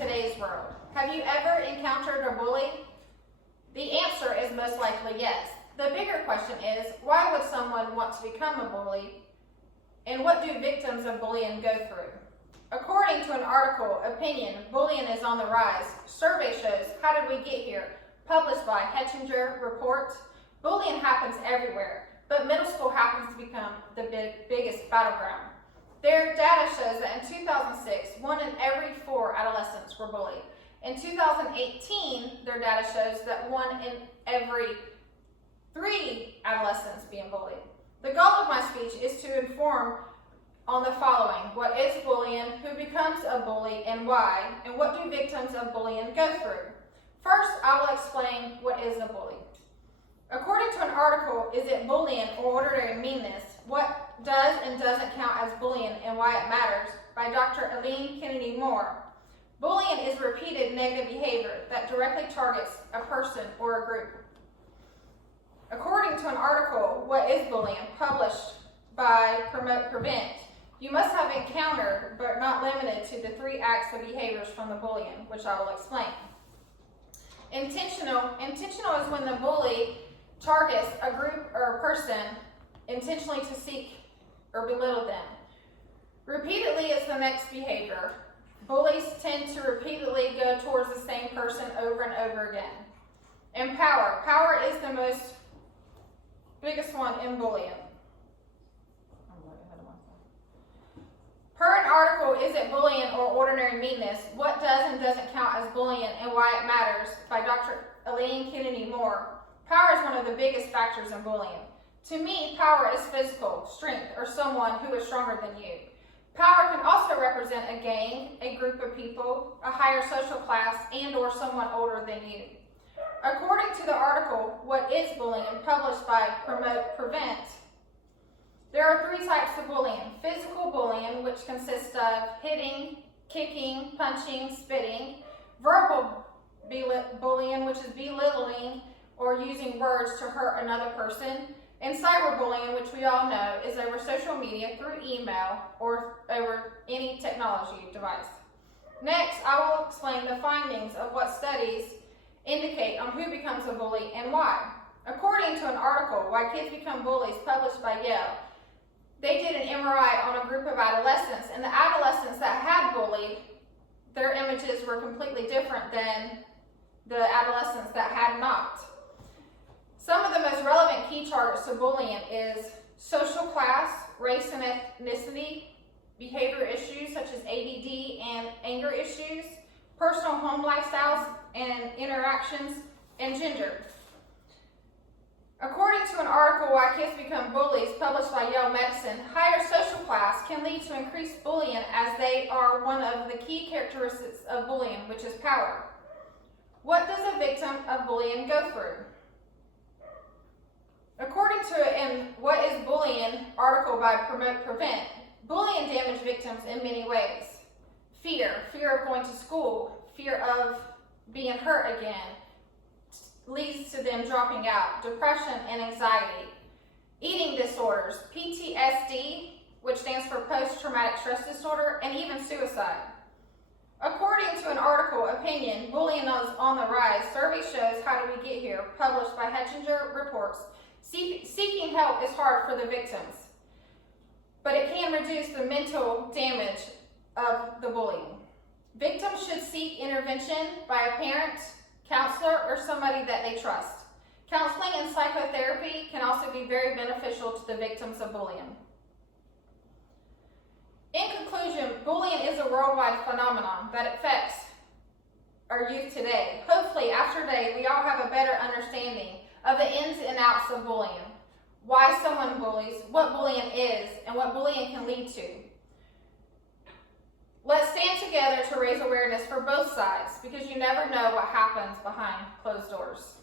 today's world? Have you ever encountered a bully? The answer is most likely yes. The bigger question is, why would someone want to become a bully? And what do victims of bullying go through? According to an article, Opinion, Bullying is on the Rise. Survey shows, How Did We Get Here? Published by Hechinger Report. Bullying happens everywhere, but middle school happens to become the biggest battleground. Their data shows that in 2006, 1 in every 4 adolescents were bullied. In 2018, their data shows that 1 in every 3 adolescents being bullied. The goal of my speech is to inform on the following: what is bullying, who becomes a bully and why, and what do victims of bullying go through. First, I will explain what is a bully. According to an article, Is It Bullying or Ordinary Meanness? What does and doesn't count as bullying and why it matters, by Dr. Eileen Kennedy Moore. Bullying is repeated negative behavior that directly targets a person or a group. According to an article, What is Bullying? Published by Promote Prevent, you must have encountered, but not limited to, the 3 acts of behaviors from the bullying, which I will explain. Intentional is when the bully targets a group or a person intentionally to seek or belittle them. Repeatedly is the next behavior. Bullies tend to repeatedly go towards the same person over and over again. And power is the biggest one in bullying. Per an article, Is It Bullying or Ordinary Meanness? What does and doesn't count as bullying and why it matters, by Dr. Eileen Kennedy Moore. Power is one of the biggest factors in bullying. To me, power is physical strength or someone who is stronger than you. Power can also represent a gang, a group of people, a higher social class, and or someone older than you. According to the article, What is Bullying? Published by Promote Prevent, there are 3 types of bullying. Physical bullying, which consists of hitting, kicking, punching, spitting. Verbal bullying, which is belittling or using words to hurt another person. And cyberbullying, which we all know, is over social media, through email, or over any technology device. Next, I will explain the findings of what studies indicate on who becomes a bully and why. According to an article, Why Kids Become Bullies, published by Yale, they did an MRI on a group of adolescents, and the adolescents that had bullied, their images were completely different than the adolescents that had not. Some of the most relevant key targets to bullying is social class, race and ethnicity, behavior issues such as ADD and anger issues, personal home lifestyles and interactions, and gender. According to an article, Why Kids Become Bullies, published by Yale Medicine, higher social class can lead to increased bullying, as they are one of the key characteristics of bullying, which is power. What does a victim of bullying go through? According to an What is Bullying article by Promote Prevent, bullying damages victims in many ways. Fear of going to school, fear of being hurt again, leads to them dropping out, depression and anxiety, eating disorders, PTSD, which stands for post-traumatic stress disorder, and even suicide. According to an article, Opinion, Bullying is on the Rise, survey shows How Did We Get Here? Published by Hechinger Reports, seeking help is hard for the victims, but it can reduce the mental damage of the bullying. Victims should seek intervention by a parent, counselor, or somebody that they trust. Counseling and psychotherapy can also be very beneficial to the victims of bullying. In conclusion, bullying is a worldwide phenomenon that affects our youth today. Hopefully, after today, we all have a better understanding of the ins and outs of bullying, why someone bullies, what bullying is, and what bullying can lead to. Let's stand together to raise awareness for both sides, because you never know what happens behind closed doors.